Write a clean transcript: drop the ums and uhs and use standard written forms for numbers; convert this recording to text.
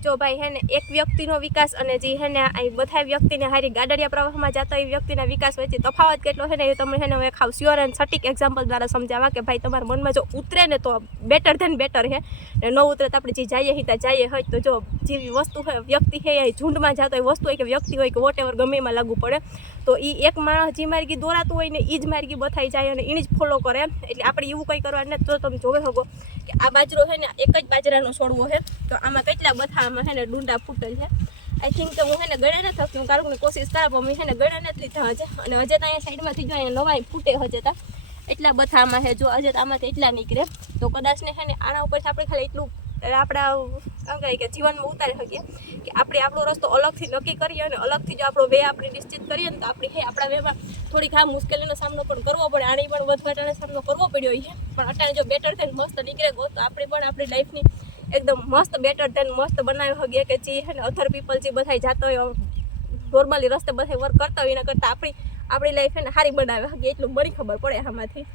જો ભાઈ હે ને એક વ્યક્તિનો વિકાસ અને જે હે ને આ બધા વ્યક્તિને હારી ગાડડિયા પ્રવાહમાં જતા એ વ્યક્તિના વિકાસ વચ્ચે તફાવત કેટલો છે ને એ તમને હે ને હું ખાવ શ્યોર એન્ડ સટીક એક્ઝામ્પલ દ્વારા સમજાવવા કે ભાઈ તમારા મનમાં જો ઉતરે ને તો બેટર ધેન બેટર હે ને ન ઉતરે તો આપણે જે જઈએ હિતા જઈએ હોય તો જો જેવી વસ્તુ હોય વ્યક્તિ હે એ ઝુંડમાં જતો હોય વસ્તુ હોય કે વ્યક્તિ હોય કે વોટ એવર ગમે એમાં લાગુ પડે તો એ એક માણસ જે માર્ગી દોરાતું હોય ને એ જ માર્ગી બથાઈ જાય અને એને જ ફોલો કરે એટલે આપણે એવું કંઈ કરવા ને તો તમે જોવે શકો કે આ બાજરો છે ને એક જ બાજરાનો છોડવો છે તો આમાં કેટલા બધા આમાં છે ને ડુંડા ફૂટેલ છે આઈ થિંક કે હું છે ને ગળે નથી થતી હું કારકની કોશિશ કરા પણ મેં છે ને ગળે નથી લીધા હજે અને હજે તો અહીંયા સાઈડમાંથી જો અહીંયા નવાઈ ફૂટે હજે તા એટલા બધા આમાં છે જો હજે આમાંથી એટલા નીકળે તો કદાચ ને છે ને આના ઉપરથી આપણે ખાલી એટલું આપણા શું કહે કે જીવનમાં ઉતારી શકીએ કે આપણે આપણો રસ્તો અલગથી નક્કી કરીએ અને અલગથી જો આપણો વે આપણે નિશ્ચિત કરીએ ને તો આપણે હે આપણા વેમાં થોડીક આ મુશ્કેલીનો સામનો પણ કરવો પડે આની પણ વધઘાટાનો સામનો કરવો પડ્યો છે પણ અત્યારે જો બેટર થઈને મસ્ત નીકળે ગયો તો આપણે પણ આપણી લાઈફની એકદમ મસ્ત બેટર થઈને મસ્ત બનાવી શકીએ કે જે છે ને અધર પીપલ જે બધા જતો હોય નોર્મલી રસ્તે બધા વર્ક કરતા હોય એના કરતાં આપણી લાઈફ એને સારી બનાવી શકીએ એટલું બધી ખબર પડે આમાંથી